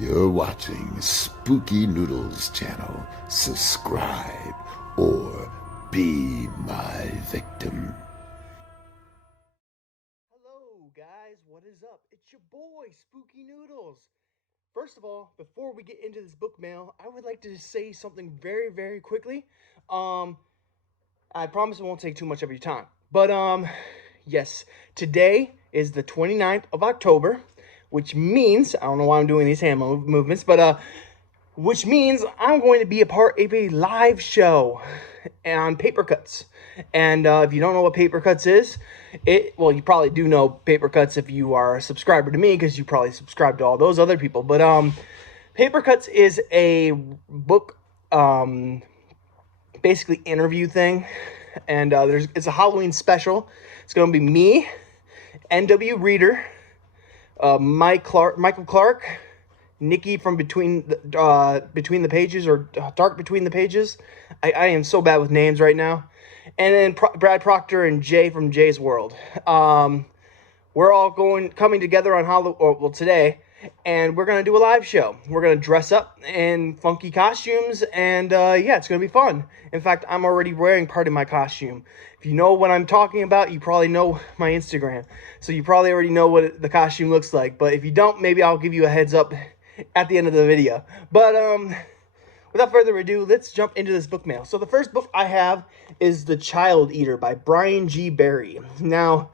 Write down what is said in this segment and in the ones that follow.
You're watching Spooky Noodles channel. Subscribe or be my victim. Hello guys, what is up? It's your boy, Spooky Noodles. First of all, before we get into this book mail, I would like to say something very quickly. I promise it won't take too much of your time. But yes, today is the 29th of October, which means, I don't know why I'm doing these hand movements, but which means I'm going to be a part of a live show on Paper Cuts. And if you don't know what Paper Cuts is, well, you probably do know Paper Cuts if you are a subscriber to me, because you probably subscribe to all those other people. But Paper Cuts is a book, basically interview thing, and it's a Halloween special. It's going to be me, NW Reader, Michael Clark, Nikki from Between the Pages, or Dark Between the Pages. I am so bad with names right now. And then Brad Proctor and Jay from Jay's World. We're all coming together on today, and we're gonna do a live show. We're gonna dress up in funky costumes, and yeah, it's gonna be fun. In fact, I'm already wearing part of my costume. If you know what I'm talking about, you probably know my Instagram, so you probably already know what the costume looks like. But if you don't, maybe I'll give you a heads up at the end of the video. But without further ado, let's jump into this book mail. So the first book I have is The Child Eater by Brian G. Barry. Now,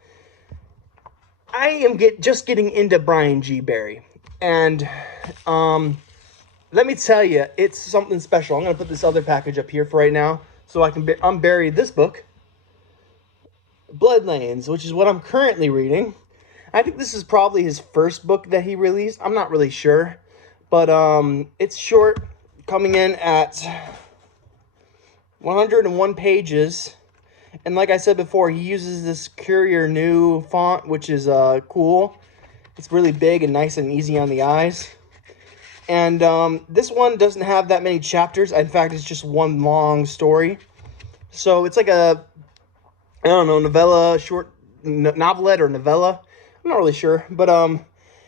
I am just getting into Brian G. Barry, and let me tell you, it's something special. I'm going to put this other package up here for right now so I can unbury this book, Bloodlands, which is what I'm currently reading. I think this is probably his first book that he released. I'm not really sure, but it's short, coming in at 101 pages. And like I said before, he uses this Courier New font, which is cool. It's really big and nice and easy on the eyes. And this one doesn't have that many chapters. In fact, it's just one long story. So it's like a, I don't know, novelette or novella. I'm not really sure. But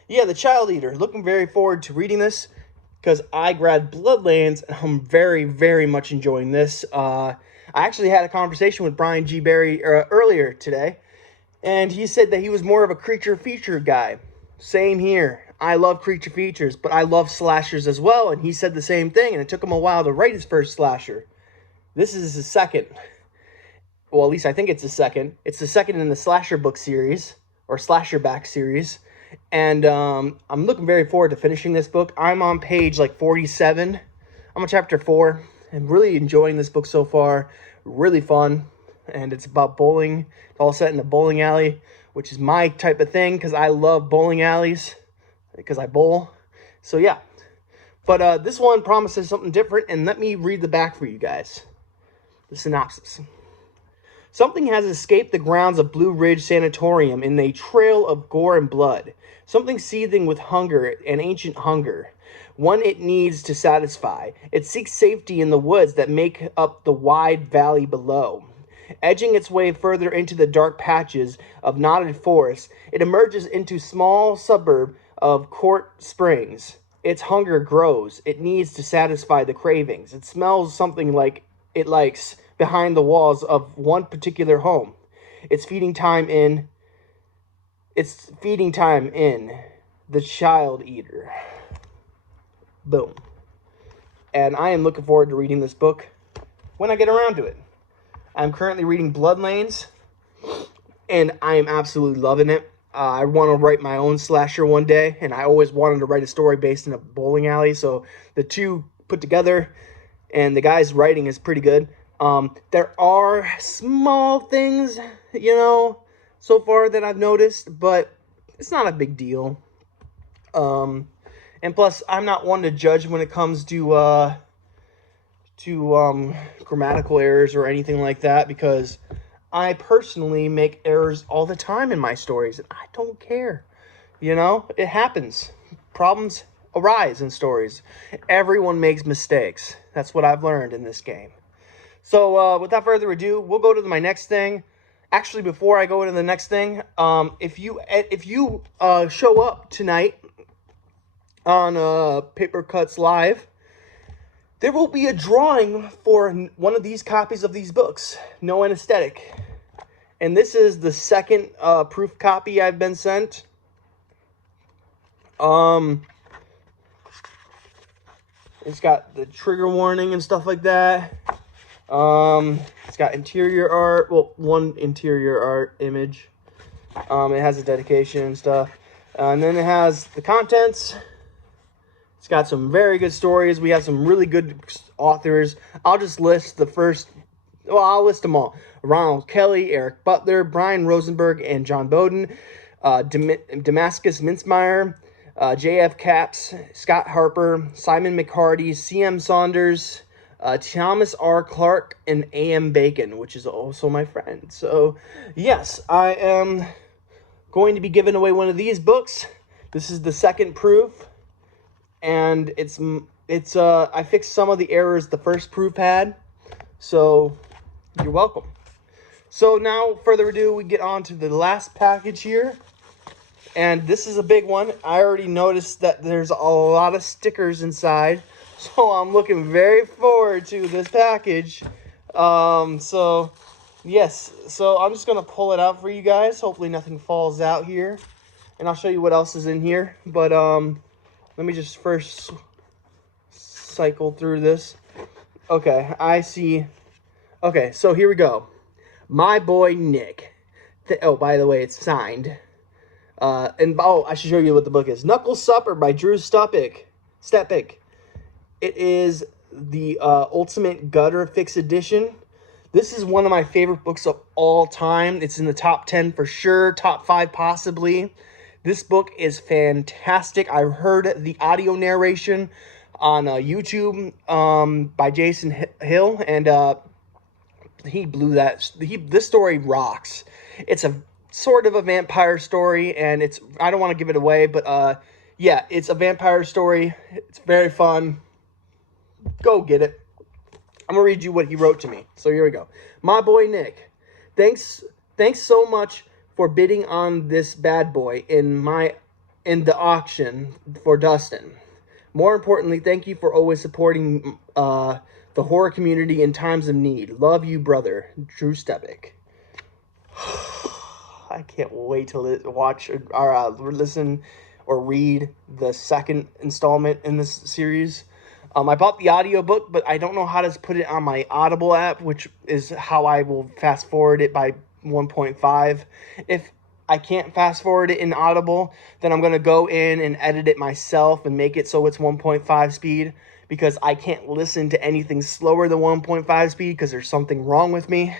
yeah, The Child Eater. Looking very forward to reading this, because I grabbed Bloodlands, and I'm very much enjoying this. I actually had a conversation with Brian G. Barry earlier today, and he said that he was more of a creature feature guy. Same here. I love creature features, but I love slashers as well, and he said the same thing, and it took him a while to write his first slasher. This is his second. Well, at least I think it's the second. It's the second in the slasher book series, or slasher back series, and I'm looking very forward to finishing this book. I'm on page like 47. I'm on chapter 4. I'm really enjoying this book so far. Really fun, and it's about bowling. It's all set in a bowling alley, which is my type of thing, because I love bowling alleys, because I bowl. So yeah, but this one promises something different, and let me read the back for you guys. The synopsis. Something has escaped the grounds of Blue Ridge Sanatorium in a trail of gore and blood. Something seething with hunger, an ancient hunger. One it needs to satisfy. It seeks safety in the woods that make up the wide valley below. Edging its way further into the dark patches of knotted forest, it emerges into small suburb of Court Springs. Its hunger grows. It needs to satisfy the cravings. It smells something like it likes behind the walls of one particular home. It's feeding time in The Child Eater. Boom. And I am looking forward to reading this book when I get around to it. I'm currently reading Bloodlands, and I am absolutely loving it. I want to write my own slasher one day, and I always wanted to write a story based in a bowling alley, so the two put together, and the guy's writing is pretty good. There are small things, so far that I've noticed, but it's not a big deal. And plus, I'm not one to judge when it comes to grammatical errors or anything like that, because I personally make errors all the time in my stories, and I don't care. It happens. Problems arise in stories. Everyone makes mistakes. That's what I've learned in this game. So without further ado, we'll go to my next thing. Actually, before I go into the next thing, if you show up tonight on Paper Cuts Live, there will be a drawing for one of these copies of these books, No Anesthetic. And this is the second proof copy I've been sent. It's got the trigger warning and stuff like that. It's got interior art. Well, one interior art image. It has a dedication and stuff. And then it has the contents. It's got some very good stories. We have some really good authors. I'll just list the first. Well, I'll list them all. Ronald Kelly, Eric Butler, Brian Rosenberg, and John Bowden. Damascus Mintzmeyer, J.F. Capps, Scott Harper, Simon McCarty, C.M. Saunders, Thomas R. Clark, and A.M. Bacon, which is also my friend. So, yes, I am going to be giving away one of these books. This is the second proof, and it's I fixed some of the errors the first proof had, so you're welcome. So now, further ado, we get on to the last package here. And this is a big one. I already noticed that there's a lot of stickers inside. So I'm looking very forward to this package. So, yes. So I'm just going to pull it out for you guys. Hopefully nothing falls out here. And I'll show you what else is in here. But let me just first cycle through this. Okay, I see. Okay, so here we go. My boy Nick. Oh, by the way, it's signed. I should show you what the book is. Knuckle Supper by Drew Stepik. It is the Ultimate Gutter Fix Edition. This is one of my favorite books of all time. It's in the top 10 for sure, top 5 possibly. This book is fantastic. I heard the audio narration on YouTube by Jason Hill, and he blew that. This story rocks. It's a sort of a vampire story, and I don't want to give it away, but yeah, it's a vampire story. It's very fun. Go get it. I'm gonna read you what he wrote to me. So here we go. My boy Nick, thanks so much for bidding on this bad boy in the auction for Dustin. More importantly, thank you for always supporting the horror community in times of need. Love you, brother, Drew Stepik. I can't wait to watch or listen or read the second installment in this series. I bought the audiobook, but I don't know how to put it on my Audible app, which is how I will fast forward it by 1.5. If I can't fast forward it in Audible, then I'm going to go in and edit it myself and make it so it's 1.5 speed, because I can't listen to anything slower than 1.5 speed because there's something wrong with me.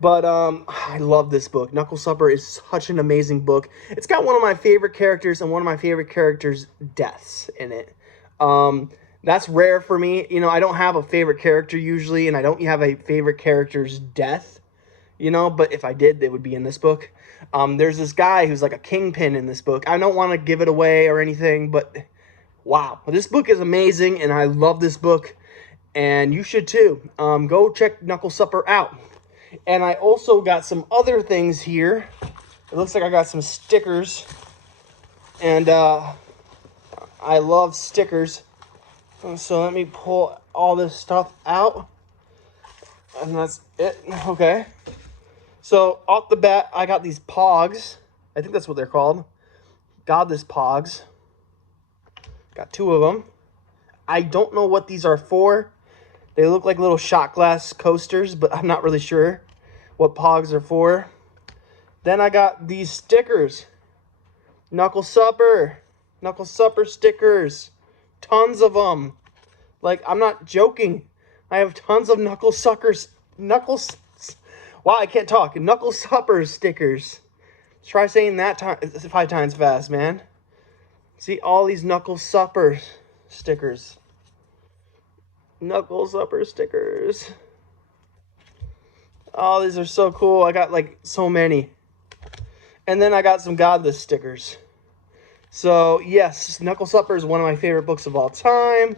But I love this book. Knuckle Supper is such an amazing book. It's got one of my favorite characters and one of my favorite characters' deaths in it. That's rare for me. You know, I don't have a favorite character usually, and I don't have a favorite character's death. You know, but if I did, they would be in this book. There's this guy who's like a kingpin in this book. I don't want to give it away or anything, but wow. This book is amazing, and I love this book, and you should too. Go check Knuckle Supper out. And I also got some other things here. It looks like I got some stickers. And I love stickers. So let me pull all this stuff out. And that's it. Okay. So off the bat, I got these Pogs. I think that's what they're called. Godless Pogs. Got 2 of them. I don't know what these are for. They look like little shot glass coasters, but I'm not really sure what Pogs are for. Then I got these stickers. Knuckle Supper stickers. Tons of them. Like, I'm not joking. I have tons of Wow, I can't talk. Knuckle Supper stickers. Try saying that 5 times fast, man. See all these Knuckle Supper stickers. Knuckle Supper stickers. Oh, these are so cool. I got like so many. And then I got some Godless stickers. So, yes, Knuckle Supper is one of my favorite books of all time.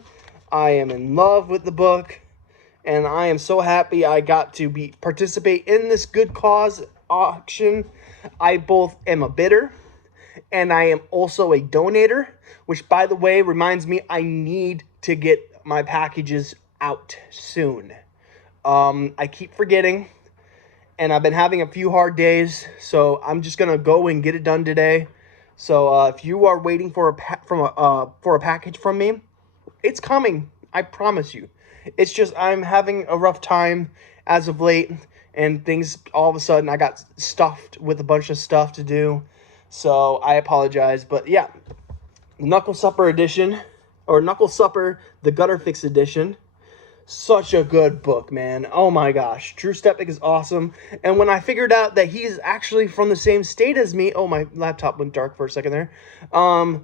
I am in love with the book. And I am so happy I got to participate in this good cause auction. I both am a bidder, and I am also a donator, which, by the way, reminds me I need to get my packages out soon. I keep forgetting, and I've been having a few hard days, so I'm just gonna go and get it done today. So if you are waiting for a package from me, it's coming. I promise you. It's just I'm having a rough time as of late, and things all of a sudden I got stuffed with a bunch of stuff to do. So I apologize, but yeah, Knuckle Supper edition, or Knuckle Supper the Gutter Fix edition. Such a good book, man. Oh my gosh. Drew Stepik is awesome. And when I figured out that he's actually from the same state as me, oh, my laptop went dark for a second there. I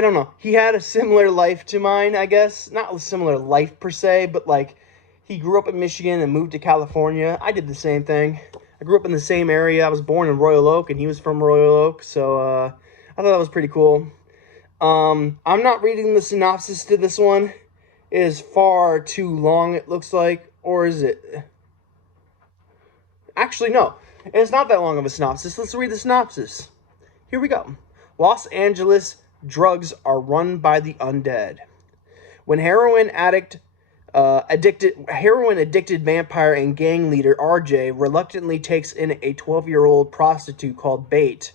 don't know. He had a similar life to mine, I guess. Not a similar life per se, but like he grew up in Michigan and moved to California. I did the same thing. I grew up in the same area. I was born in Royal Oak and he was from Royal Oak, so I thought that was pretty cool. I'm not reading the synopsis to this one. It is far too long, it looks like. Or is it? Actually, no. It's not that long of a synopsis. Let's read the synopsis. Here we go. Los Angeles drugs are run by the undead. When heroin addicted vampire and gang leader RJ reluctantly takes in a 12-year-old prostitute called Bait,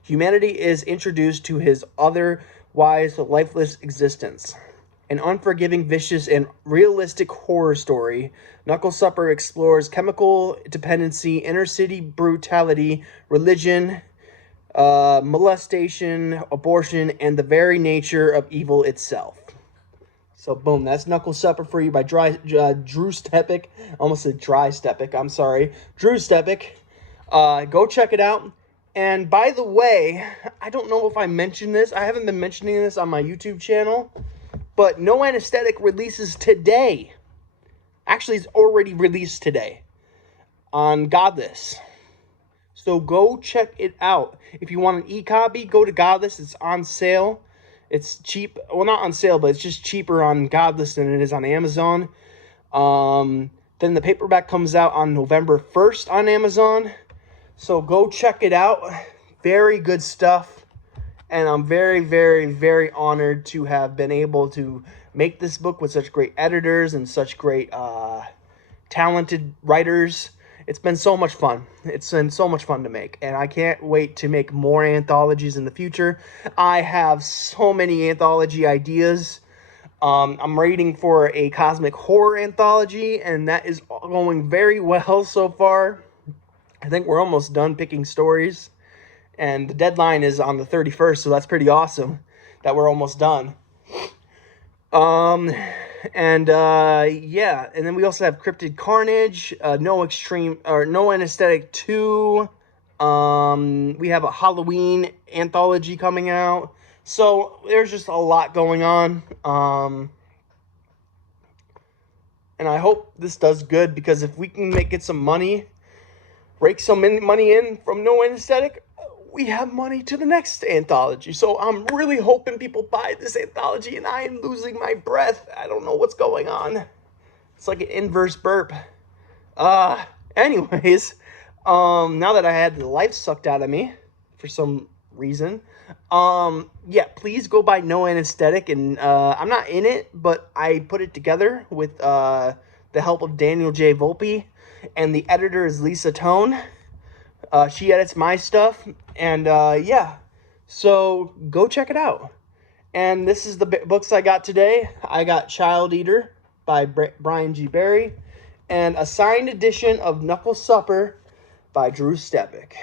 humanity is introduced to his otherwise lifeless existence. An unforgiving, vicious, and realistic horror story, Knuckle Supper explores chemical dependency, inner-city brutality, religion, molestation, abortion, and the very nature of evil itself. So, boom, that's Knuckle Supper for you by Drew Stepik. Almost said Dry Stepik, I'm sorry. Drew Stepik. Go check it out. And by the way, I don't know if I mentioned this. I haven't been mentioning this on my YouTube channel. But No Anesthetic releases today. Actually, it's already released today on Godless. So go check it out. If you want an e-copy, go to Godless. It's on sale. It's cheap. Well, not on sale, but it's just cheaper on Godless than it is on Amazon. Then the paperback comes out on November 1st on Amazon. So go check it out. Very good stuff. And I'm very, very, very honored to have been able to make this book with such great editors and such great talented writers. It's been so much fun. It's been so much fun to make. And I can't wait to make more anthologies in the future. I have so many anthology ideas. I'm reading for a cosmic horror anthology, and that is going very well so far. I think we're almost done picking stories. And the deadline is on the 31st, so that's pretty awesome that we're almost done. Yeah, and then we also have Cryptid Carnage, No Anesthetic 2. We have a Halloween anthology coming out. So there's just a lot going on. And I hope this does good, because if we can get some money, rake some money in from No Anesthetic, we have money to the next anthology. So I'm really hoping people buy this anthology, and I am losing my breath. I don't know what's going on. It's like an inverse burp. Anyways, now that I had the life sucked out of me for some reason, yeah, please go buy No Anesthetic. And I'm not in it, but I put it together with the help of Daniel J. Volpe, and the editor is Lisa Tone. She edits my stuff, and yeah, so go check it out. And this is the books I got today. I got Child Eater by Brian G. Berry, and a signed edition of Knuckle Supper by Drew Stepik.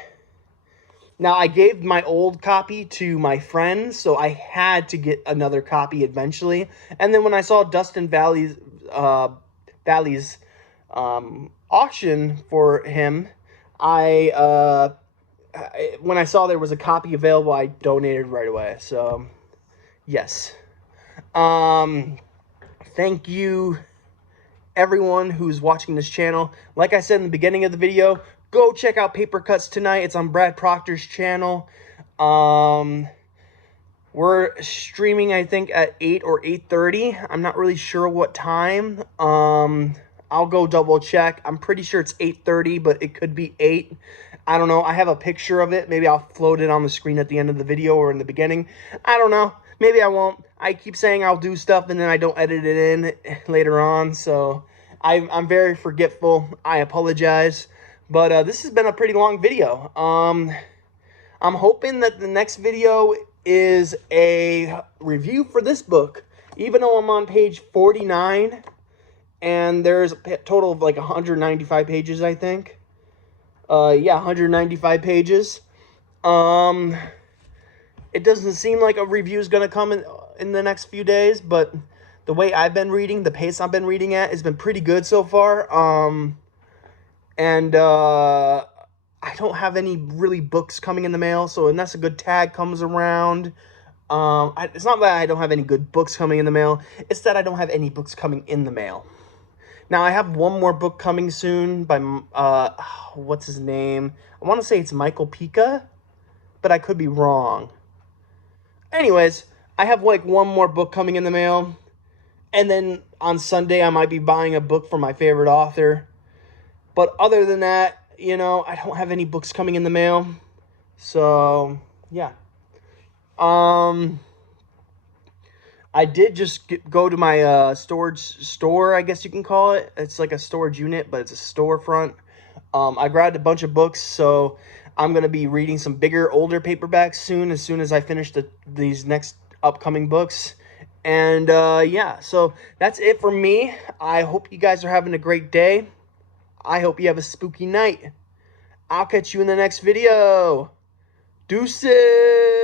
Now, I gave my old copy to my friend, so I had to get another copy eventually. And then when I saw Dustin Valley's auction for him, when I saw there was a copy available, I donated right away. So, yes. Thank you, everyone who's watching this channel. Like I said in the beginning of the video, go check out Paper Cuts tonight. It's on Brad Proctor's channel. We're streaming, I think, at 8 or 8:30. I'm not really sure what time. I'll go double check. I'm pretty sure it's 8:30, but it could be 8. I don't know. I have a picture of it. Maybe I'll float it on the screen at the end of the video or in the beginning. I don't know. Maybe I won't. I keep saying I'll do stuff and then I don't edit it in later on. So I'm very forgetful. I apologize. But this has been a pretty long video. I'm hoping that the next video is a review for this book. Even though I'm on page 49, and there's a total of like 195 pages, I think. Yeah, 195 pages. It doesn't seem like a review is going to come in the next few days, but the way I've been reading, the pace I've been reading at, has been pretty good so far. I don't have any really books coming in the mail, so unless a good tag comes around, it's not that I don't have any good books coming in the mail, it's that I don't have any books coming in the mail. Now, I have one more book coming soon by, what's his name? I want to say it's Michael Pika, but I could be wrong. Anyways, I have like one more book coming in the mail, and then on Sunday I might be buying a book from my favorite author. But other than that, you know, I don't have any books coming in the mail. So, yeah. I did just go to my storage store, I guess you can call it. It's like a storage unit, but it's a storefront. I grabbed a bunch of books, so I'm going to be reading some bigger, older paperbacks soon as I finish these next upcoming books. And, yeah, so that's it for me. I hope you guys are having a great day. I hope you have a spooky night. I'll catch you in the next video. Deuces!